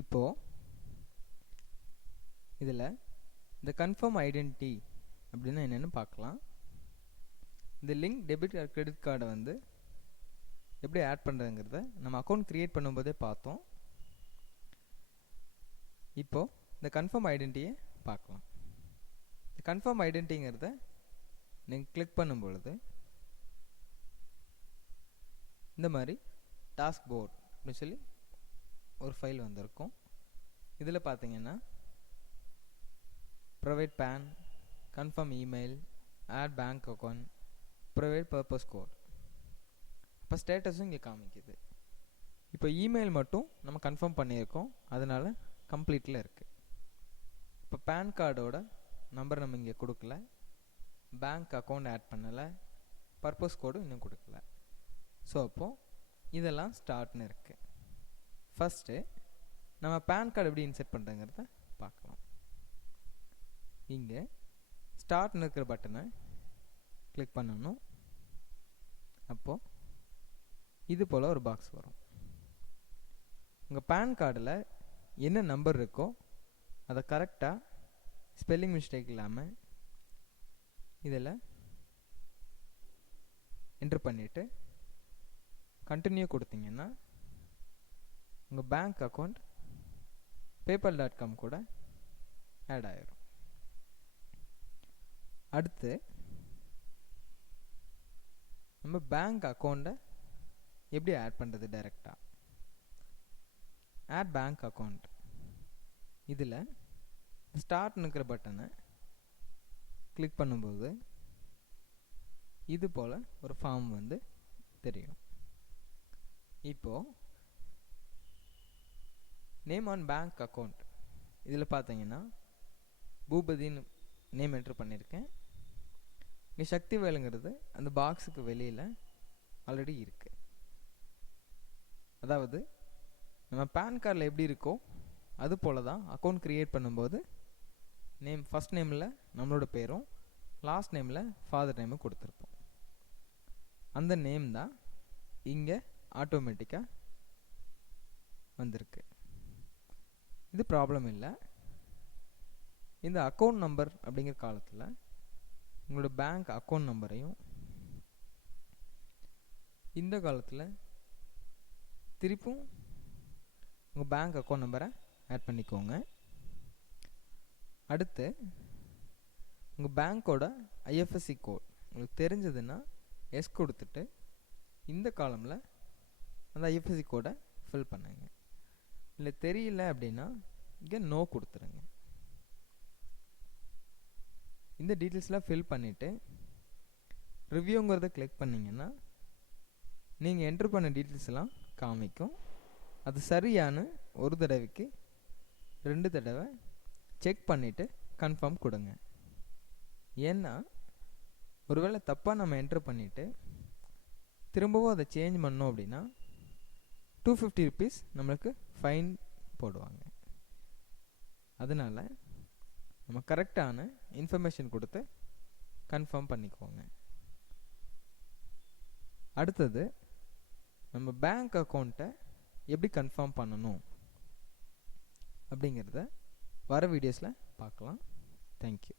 இப்போது இதில் இந்த கன்ஃபார்ம் ஐடென்டிட்டி அப்படின்னா என்னென்னு பார்க்கலாம். இந்த லிங்க் டெபிட் ஆர் கிரெடிட் கார்டை வந்து எப்படி ஆட் பண்ணுறதுங்கிறத நம்ம அக்கௌண்ட் க்ரியேட் பண்ணும்போதே பார்த்தோம். இப்போது இந்த கன்ஃபார்ம் ஐடென்டிட்டியை பார்க்கலாம். இந்த கன்ஃபார்ம் ஐடென்டிட்டிங்கிறத நீங்கள் கிளிக் பண்ணும் பொழுது இந்த மாதிரி டாஸ்க் போர்ட் அப்படின்னு சொல்லி ஒரு ஃபைல் வந்திருக்கும். இதில் பார்த்தீங்கன்னா provide PAN, confirm email, add bank account, provide purpose code. இப்போ ஸ்டேட்டஸும் இங்கே காமிக்குது. இப்போ இமெயில் மட்டும் நம்ம கன்ஃபார்ம் பண்ணியிருக்கோம், அதனால் கம்ப்ளீட்டில் இருக்குது. இப்போ பேன் கார்டோட நம்பர் நம்ம இங்கே கொடுக்கல, பேங்க் அக்கௌண்ட் ஆட் பண்ணலை, பர்பஸ் கோடும் இன்னும் கொடுக்கல. ஸோ அப்போது இதெல்லாம் ஸ்டார்ட்னு இருக்குது. ஃபஸ்ட்டு நம்ம பேன் கார்டு எப்படி இன்செர்ட் பண்ணுறங்கிறத பார்க்கலாம். இங்கே ஸ்டார்ட்னு இருக்கிற பட்டனை கிளிக் பண்ணணும். அப்போது இது போல் ஒரு பாக்ஸ் வரும். உங்கள் பேன் கார்டில் என்ன நம்பர் இருக்கோ அதை கரெக்டாக ஸ்பெல்லிங் மிஸ்டேக் இல்லாமல் இதில் என்ட்ரு பண்ணிவிட்டு கண்டினியூ கொடுத்தீங்கன்னா உங்கள் பேங்க் அக்கௌண்ட் PayPal.com கூட ஆட் ஆயிரும். அடுத்து நம்ம பேங்க் அக்கௌண்ட்டை எப்படி ஆட் பண்ணுறது டைரெக்டாக? ஆட் பேங்க் அக்கௌண்ட் இதில் ஸ்டார்ட்னு இருக்கிற பட்டனை கிளிக் பண்ணும்போது இது போல் ஒரு ஃபார்ம் வந்து தெரியும். இப்போது நேம் ஆன் பேங்க் அக்கௌண்ட் இதில் பார்த்தீங்கன்னா பூபதின்னு நேம் என்ட்ரு பண்ணியிருக்கேன். இங்கே சக்தி வேலுங்கிறது அந்த பாக்ஸுக்கு வெளியில் ஆல்ரெடி இருக்குது. அதாவது நம்ம பேன் கார்டில் எப்படி இருக்கோ அது போல் தான் அக்கௌண்ட் க்ரியேட் பண்ணும்போது நேம் ஃபஸ்ட் நேமில் நம்மளோட பேரும் லாஸ்ட் நேமில் ஃபாதர் நேமும் கொடுத்துருப்போம். அந்த நேம் தான் இங்கே ஆட்டோமேட்டிக்காக வந்திருக்கு. இது ப்ராப்ளம் இல்லை. இந்த அக்கௌண்ட் நம்பர் அப்படிங்கிற காலத்தில் உங்களோட பேங்க் அக்கௌண்ட் நம்பரையும் இந்த காலத்தில் திருப்பும் உங்கள் பேங்க் அக்கௌண்ட் நம்பரை ஆட் பண்ணிக்கோங்க. அடுத்து உங்கள் பேங்க்கோட IFSC கோட் உங்களுக்கு தெரிஞ்சதுன்னா எஸ் கொடுத்துட்டு இந்த காலமில் அந்த IFSC கோடை ஃபில் பண்ணுங்க. இல்லை தெரியல அப்படின்னா இங்கே நோ கொடுத்துருங்க. இந்த டீட்டெயில்ஸ்லாம் ஃபில் பண்ணிவிட்டு ரிவ்யூங்கிறத கிளிக் பண்ணிங்கன்னா நீங்கள் என்ட்ரு பண்ண டீட்டெயில்ஸ் எல்லாம் காமிக்கும். அது சரியான ஒரு தடவைக்கு 2 தடவை செக் பண்ணிவிட்டு கன்ஃபார்ம் கொடுங்க. ஏன்னா ஒருவேளை தப்பாக நம்ம என்ட்ரு பண்ணிவிட்டு திரும்பவும் அதை சேஞ்ச் பண்ணோம் அப்படின்னா 250 rupees நம்மளுக்கு ஃபைன் போடுவாங்க. அதனால் நம்ம கரெக்டான இன்ஃபர்மேஷன் கொடுத்து கன்ஃபார்ம் பண்ணிக்கோங்க. அடுத்தது நம்ம பேங்க் அக்கௌண்ட்டை எப்படி கன்ஃபார்ம் பண்ணணும் அப்படிங்கிறத வர வீடியோஸில் பார்க்கலாம். தேங்க்யூ.